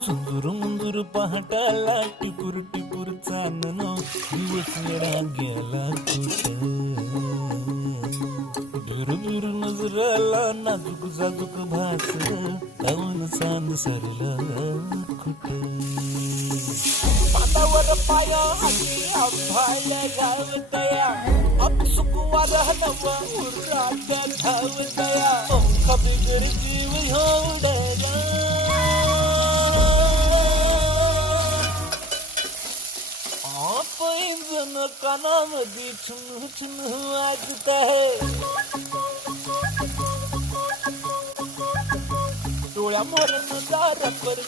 सुंदूर मुंदूर पहाटाला टिपूर टिपूर चांदण दिवस येडा गेला कुठं दूर नजराला नाजूक जाजूक भास गाऊन सांद सरला कुठं पातावर पाया आणि अभाया गावतया अपसुक वादनवा उर्रात धावतया पंख बिगर जीव होडला पैंजण कानामध्ये छुन छुन वाजत आहे डोळ्या मोर दारा पर